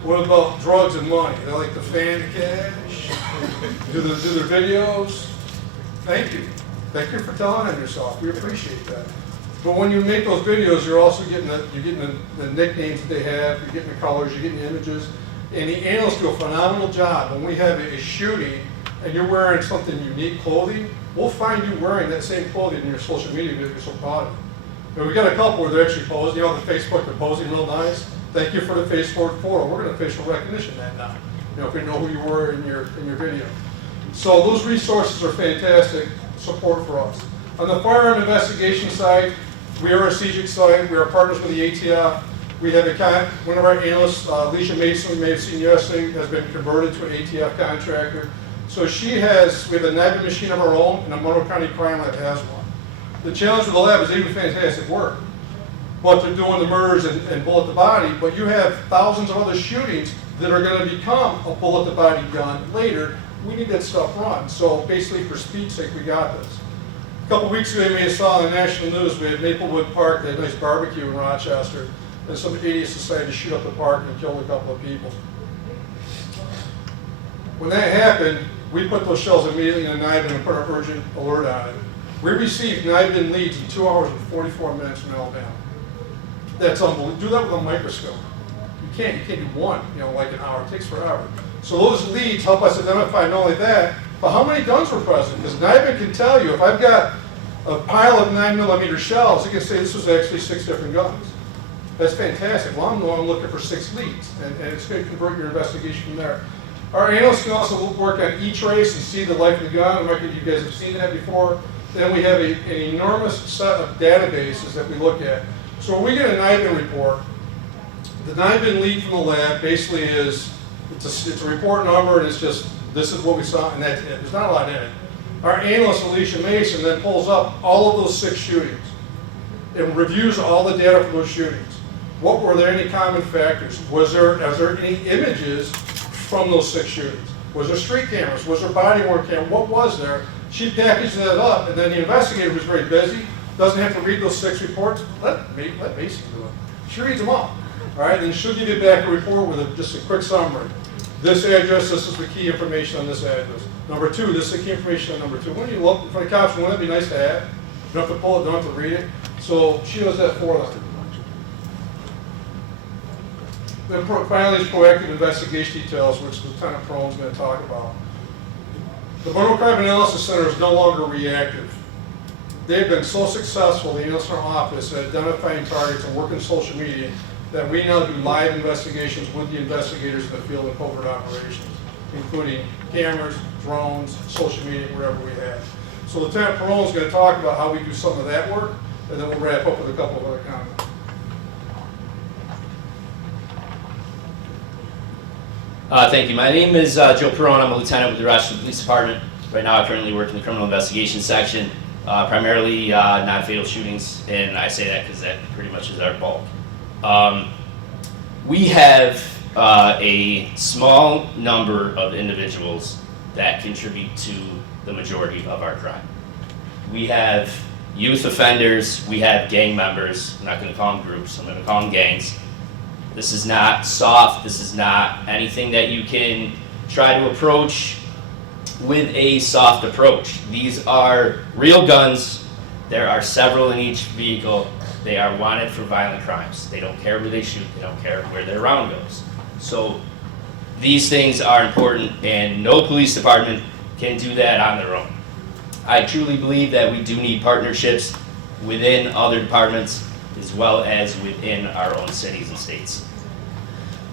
What about drugs and money? They like to fan the cash, do their videos. Thank you. Thank you for telling on yourself. We appreciate that. But when you make those videos, you're also getting the nicknames that they have. You're getting the colors. You're getting the images. And the analysts do a phenomenal job. When we have a shooting and you're wearing something unique clothing, we'll find you wearing that same clothing in your social media because you're so proud of it. And we got a couple where they're actually posing. The Facebook, they're posing real nice. Thank you for the face forward photo. We're going to facial recognition that now. If we know who you were in your video. So those resources are fantastic support for us. On the firearm investigation side, we are a CJIC site. We are partners with the ATF. We have one of our analysts, Alicia Mason, we may have seen yesterday, has been converted to an ATF contractor. So we have a NIBIN machine of our own, and the Monroe County Crime Lab has one. The challenge with the lab is they do fantastic work, but they're doing the murders and bullet the body, but you have thousands of other shootings that are going to become a bullet the body gun later. We need that stuff run. So basically, for speed's sake, we got this. A couple weeks ago, you may have saw on the national news, we had Maplewood Park, they had a nice barbecue in Rochester, and some idiots decided to shoot up the park and kill a couple of people. When that happened, we put those shells immediately in a NIBIN and put an urgent alert on it. We received NIBIN leads in 2 hours and 44 minutes from Alabama. That's unbelievable. Do that with a microscope. You can't do one, like an hour. It takes forever. So those leads help us identify not only that, but how many guns were present. Because NIBIN can tell you, if I've got a pile of 9mm shells, it can say this was actually 6 different guns. That's fantastic. Well, I'm looking for 6 leads, and it's going to convert your investigation from there. Our analysts can also work on E-Trace and see the life of the gun. You guys have seen that before. Then we have an enormous set of databases that we look at. So when we get a NIBIN report, the NIBIN lead from the lab basically is, it's a report number, and it's just, this is what we saw, and that's it. There's not a lot in it. Our analyst, Alicia Mason, then pulls up all of those 6 shootings and reviews all the data for those shootings. Were there any common factors? Was there any images from those 6 shootings? Was there street cameras? Was there body-worn camera? What was there? She packaged that up, and then the investigator, who's very busy, doesn't have to read those 6 reports. Let Mason do it. She reads them all. All right, and she'll give you back a report with just a quick summary. This address, this is the key information on this address. Number 2, this is the key information on number 2. When you look for the cops, wouldn't that be nice to have? You don't have to pull it, don't have to read it. So she does that for them. Then finally is proactive investigation details, which Lieutenant Pearl's going to talk about. The Monroe Crime Analysis Center is no longer reactive. They've been so successful, the analyst in our office, at identifying targets and working social media, that we now do live investigations with the investigators in the field of covert operations, including cameras, drones, social media, whatever we have. So Lieutenant Pearl is going to talk about how we do some of that work, and then we'll wrap up with a couple of other comments. Thank you. My name is Joe Perone. I'm a lieutenant with the Rochester Police Department. Right now I currently work in the criminal investigation section, primarily non-fatal shootings, and I say that because that pretty much is our bulk. We have a small number of individuals that contribute to the majority of our crime. We have youth offenders, we have gang members. I'm not going to call them groups, I'm going to call them gangs. This is not soft, this is not anything that you can try to approach with a soft approach. These are real guns. There are several in each vehicle. They are wanted for violent crimes. They don't care who they shoot, they don't care where their round goes. So these things are important, and no police department can do that on their own. I truly believe that we do need partnerships within other departments as well as within our own cities and states.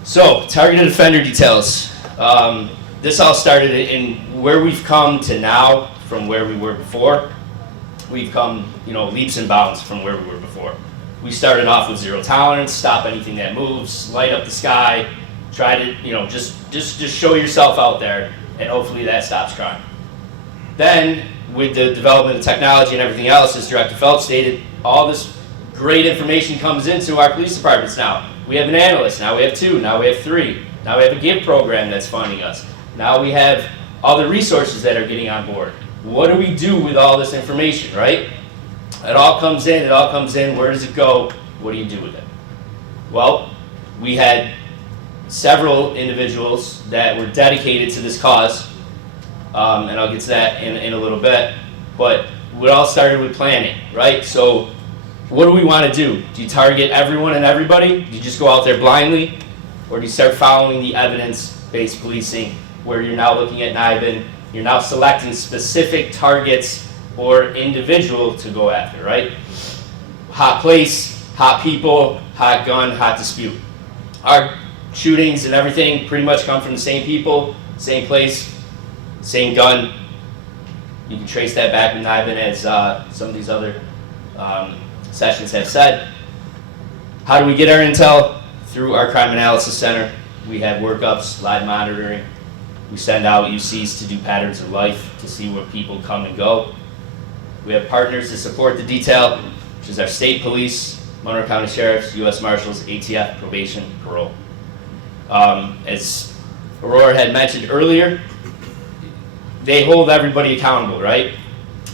So, targeted offender details. This all started in where we've come to now from where we were before. We've come, leaps and bounds from where we were before. We started off with zero tolerance, stop anything that moves, light up the sky, try to, just show yourself out there, and hopefully that stops crime. Then, with the development of technology and everything else, as Director Phelps stated, all this great information comes into our police departments now. We have an analyst, now we have 2, now we have 3. Now we have a GIVE program that's funding us. Now we have other resources that are getting on board. What do we do with all this information, right? It all comes in, where does it go? What do you do with it? Well, we had several individuals that were dedicated to this cause, and I'll get to that in a little bit, but it all started with planning, right? So what do we want to do? Do you target everyone and everybody? Do you just go out there blindly? Or do you start following the evidence-based policing, where you're now looking at NIBIN, you're now selecting specific targets or individual to go after, right? Hot place, hot people, hot gun, hot dispute. Our shootings and everything pretty much come from the same people, same place, same gun. You can trace that back with NIBIN, as some of these other sessions have said. How do we get our intel? Through our Crime Analysis Center. We have workups, live monitoring. We send out UCs to do patterns of life to see where people come and go. We have partners to support the detail, which is our state police, Monroe County Sheriffs, U.S. Marshals, ATF, probation, parole. As Aurora had mentioned earlier, they hold everybody accountable, right?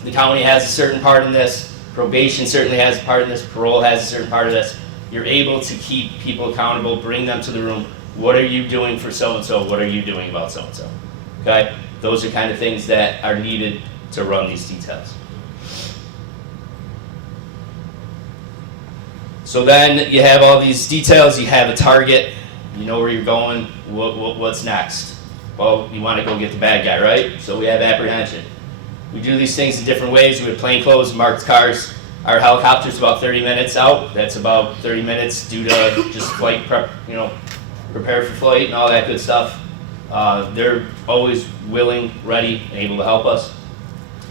The county has a certain part in this, probation certainly has a part in this, parole has a certain part of this. You're able to keep people accountable, bring them to the room. What are you doing for so-and-so? What are you doing about so-and-so? Okay? Those are kind of things that are needed to run these details. So then you have all these details, you have a target, you know where you're going, what's next? Well, you want to go get the bad guy, right? So we have apprehension. We do these things in different ways. We have plainclothes, marked cars. Our helicopter's about 30 minutes out. That's about 30 minutes due to just flight prep, prepare for flight and all that good stuff. They're always willing, ready, and able to help us.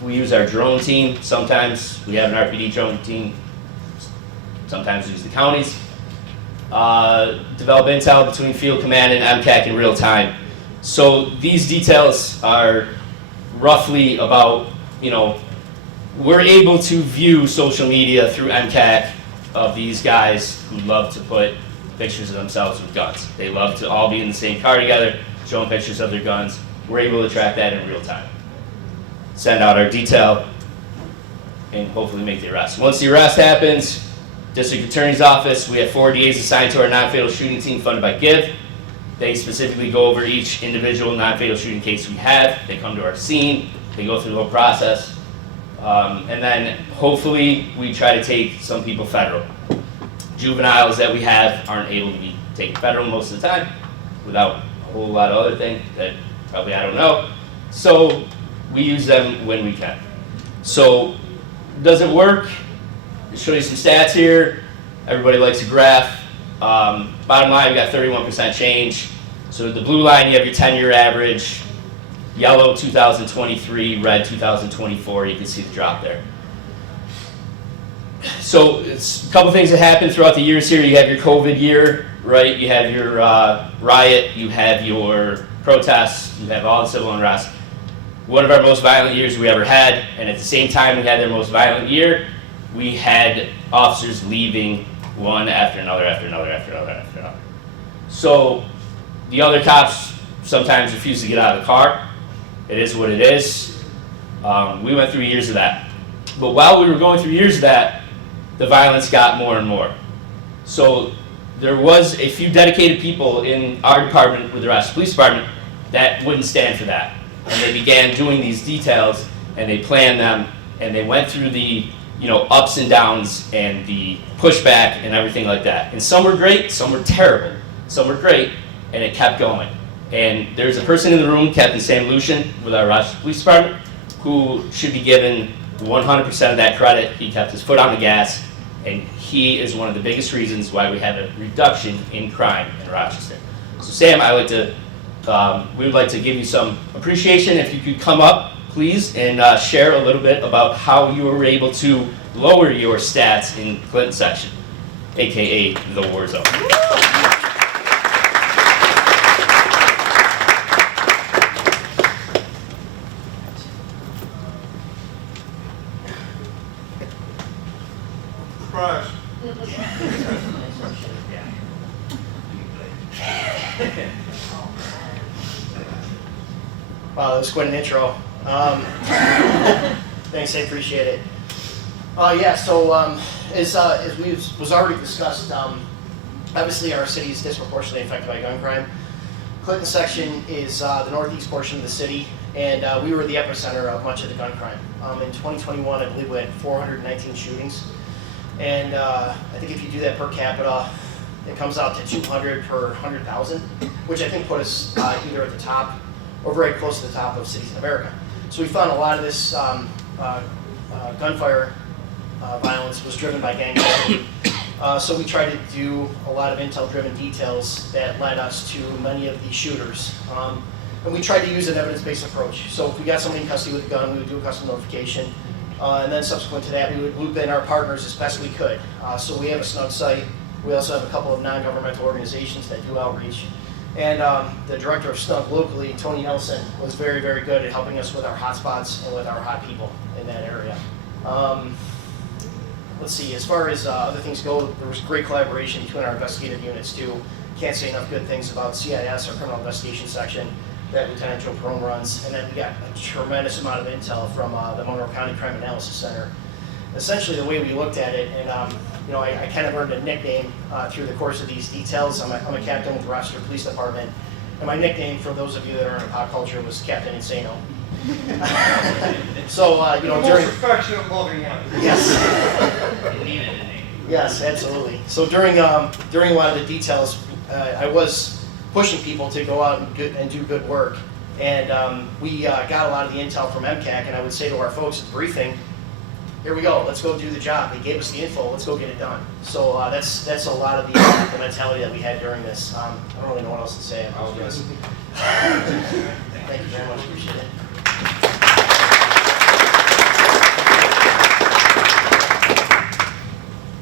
We use our drone team. Sometimes we have an RPD drone team. Sometimes we use the counties. Develop intel between field command and MCAC in real time. So these details are roughly about, we're able to view social media through MCAC of these guys who love to put pictures of themselves with guns. They love to all be in the same car together, showing pictures of their guns. We're able to track that in real time. Send out our detail and hopefully make the arrest. Once the arrest happens, District Attorney's Office, we have 4 DAs assigned to our non-fatal shooting team funded by GIVE. They specifically go over each individual non-fatal shooting case we have. They come to our scene, they go through the whole process. And then hopefully we try to take some people federal. Juveniles that we have aren't able to be taken federal most of the time without a whole lot of other things that probably I don't know. So we use them when we can. So does it work? I'll show you some stats here. Everybody likes a graph. Bottom line, we got 31% change. So the blue line, you have your 10-year average. Yellow 2023, red 2024, you can see the drop there. So it's a couple things that happen throughout the years here. You have your COVID year, right? You have your riot, you have your protests, you have all the civil unrest. One of our most violent years we ever had, and at the same time we had their most violent year, we had officers leaving one after another, after another, after another, after another. So the other cops sometimes refuse to get out of the car. It is what it is. We went through years of that. But while we were going through years of that, the violence got more and more. So there was a few dedicated people in our department with the Rochester Police Department that wouldn't stand for that. And they began doing these details, and they planned them, and they went through the ups and downs and the pushback and everything like that. And some were great, some were terrible, some were great, and it kept going. And there's a person in the room, Captain Sam Lucian, with our Rochester Police Department, who should be given 100% of that credit. He kept his foot on the gas, and he is one of the biggest reasons why we have a reduction in crime in Rochester. So Sam, we would like to give you some appreciation. If you could come up, please, and share a little bit about how you were able to lower your stats in Clinton section, AKA the war zone. Surprise. Wow, that was quite an intro. Thanks, I appreciate it. As was already discussed, obviously our city is disproportionately affected by gun crime. Clinton section is the northeast portion of the city, and we were the epicenter of much of the gun crime. In 2021, I believe we had 419 shootings, and I think if you do that per capita, it comes out to 200 per 100,000, which I think put us either at the top or very close to the top of cities in America. So we found a lot of this gunfire violence was driven by gang activity. So we tried to do a lot of intel-driven details that led us to many of the shooters. And we tried to use an evidence-based approach. So if we got somebody in custody with a gun, we would do a custom notification. And then subsequent to that, we would loop in our partners as best we could. So we have a snug site. We also have a couple of non-governmental organizations that do outreach. And the director of SNUG locally, Tony Nelson, was very, very good at helping us with our hotspots and with our hot people in that area. Let's see, as far as other things go, there was great collaboration between our investigative units too. Can't say enough good things about CIS, our criminal investigation section, that Lieutenant Joe Perone runs. And then we got a tremendous amount of intel from the Monroe County Crime Analysis Center. Essentially the way we looked at it, and I kind of earned a nickname through the course of these details. I'm a captain with the Rochester Police Department, and my nickname, for those of you that are in pop culture, was Captain Insano. So, The most affectionate, loving one. Yes. Yes, absolutely. So during a lot of the details, I was pushing people to go out and do good work, and we got a lot of the intel from MCAC, and I would say to our folks at the briefing, here we go, let's go do the job. They gave us the info, let's go get it done. So that's a lot of the mentality that we had during this. I don't really know what else to say, I apologize. Thank you very much, appreciate it.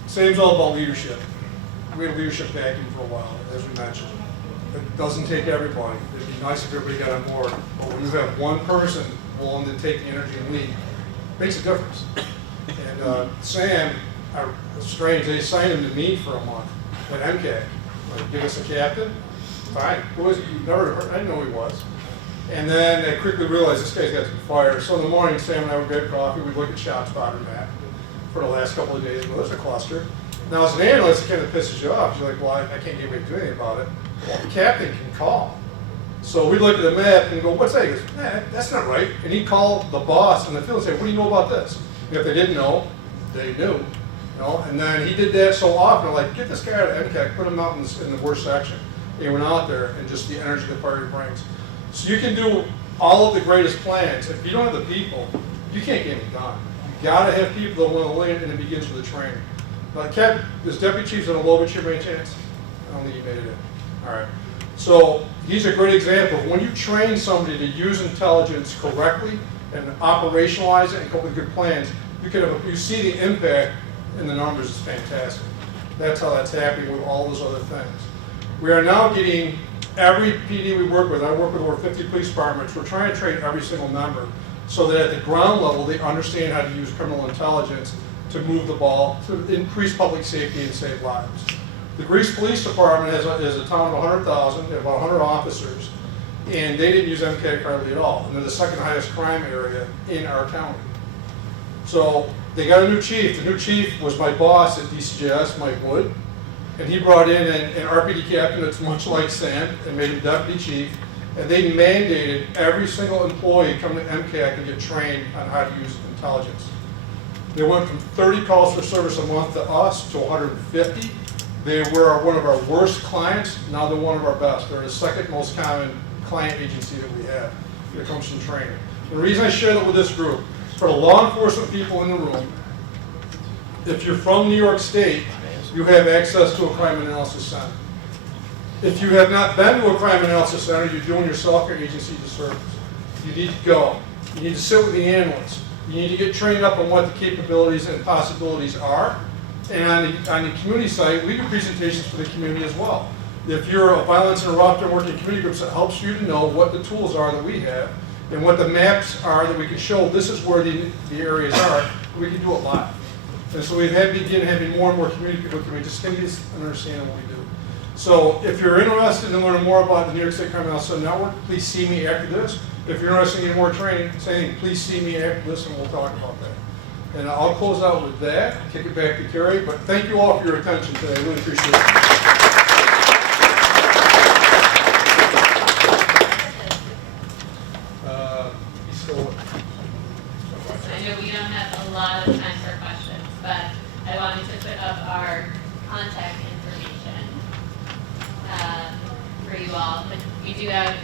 Same's all about leadership. We had leadership backing for a while, as we mentioned. It doesn't take everybody. It'd be nice if everybody got on board. But when you have one person willing to take the energy and lead, it makes a difference. And Sam, strange, they signed him to me for a month at MCAC. Like, give us a captain? Fine. Who was he? Never heard, I didn't know who he was. And then I quickly realized this guy's got to be fired. So in the morning, Sam and I would get coffee. We'd look at shot spotter map for the last couple of days. Well, there's a cluster. Now, as an analyst, it kind of pisses you off. You're like, well, I can't get away to do anything about it. Well, the captain can call. So we look at the map and go, what's that? He goes, nah, that's not right. And he'd call the boss in the field and say, what do you know about this? And if they didn't know, they knew. You know? And then he did that so often, like, get this guy out of MCAC, put him out in the worst section. And he went out there, and just the energy the party brings. So you can do all of the greatest plans. If you don't have the people, you can't get anything done. You got to have people that want to lead, and it begins with the training. Now, Kev, this deputy chief's in a Lovich here by any chance? I don't think he made it in. All right. So he's a great example. When you train somebody to use intelligence correctly and operationalize it and come up with good plans, you see the impact in the numbers is fantastic. That's how that's happening with all those other things. We are now getting every PD we work with. I work with over 50 police departments. We're trying to train every single member so that at the ground level they understand how to use criminal intelligence to move the ball, to increase public safety and save lives. The Greece Police Department is a town of 100,000, they have about 100 officers, and they didn't use MCAC hardly at all. And they're the second highest crime area in our county. So they got a new chief. The new chief was my boss at DCJS, Mike Wood, and he brought in an RPD captain that's much like Sam and made him deputy chief. And they mandated every single employee come to MCAC and get trained on how to use intelligence. They went from 30 calls for service a month to us to 150. They were one of our worst clients, now they're one of our best. They're the second most common client agency that we have when it comes to training. The reason I share that with this group, for the law enforcement people in the room, if you're from New York State, you have access to a crime analysis center. If you have not been to a crime analysis center, you're doing yourself or agency a disservice. You need to go. You need to sit with the analysts. You need to get trained up on what the capabilities and possibilities are. And on the community side, we do presentations for the community as well. If you're a violence interrupter working in community groups, it helps you to know what the tools are that we have and what the maps are that we can show. This is where the areas are. We can do it live. And so we've begun having more and more community people come in just to understand what we do. So if you're interested in learning more about the New York State Crime Analysis Network, please see me after this. If you're interested in getting more training, please see me after this and we'll talk about that. And I'll close out with that, kick it back to Carrie, but thank you all for your attention today. I really appreciate it. I know we don't have a lot of time for questions, but I wanted to put up our contact information for you all. But we do have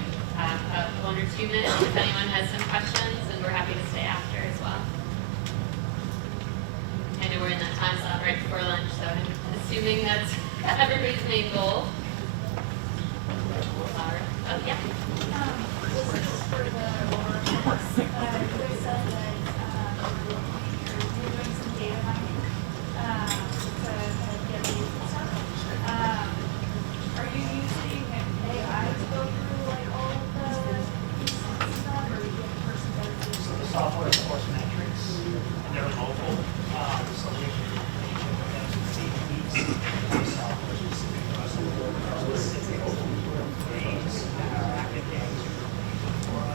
1 or 2 minutes if anyone has some questions, and we're happy to stay after as well. I know we're in that time slot right before lunch, so I'm assuming that's everybody's main goal. Oh, yeah. This is for the reports. You guys said that you're doing some data mining to get leads and stuff. Are you using AI to go through like all of the pieces and stuff, or are you getting a person that is So the software is course metrics, and they're mobile, so we can see needs software specific to us, specific games, active games, or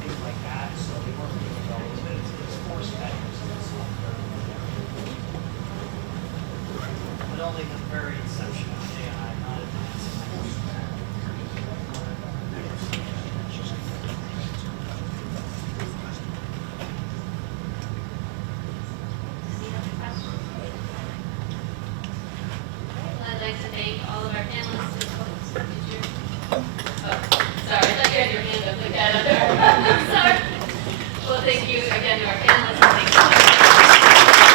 things like that, so we work with development, it's course metrics in the software. But only the very inception of AI, not advanced. I'd like to thank all of our panelists. Oh, sorry, I thought you had your hand up like that. Sorry. Well, thank you again to our panelists. And thank you.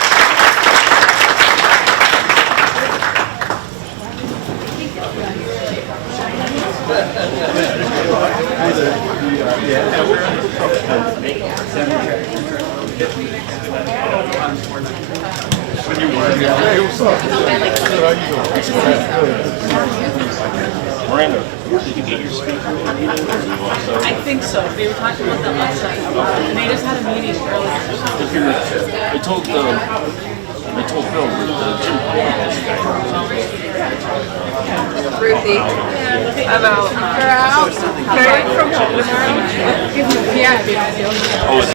Miranda, did you get your speaker meeting, or you also? I think so. They were talking about the website, and they just had a meeting earlier. If you're, I told Bill that the gym. Ruthie. About her out. From home. Yeah.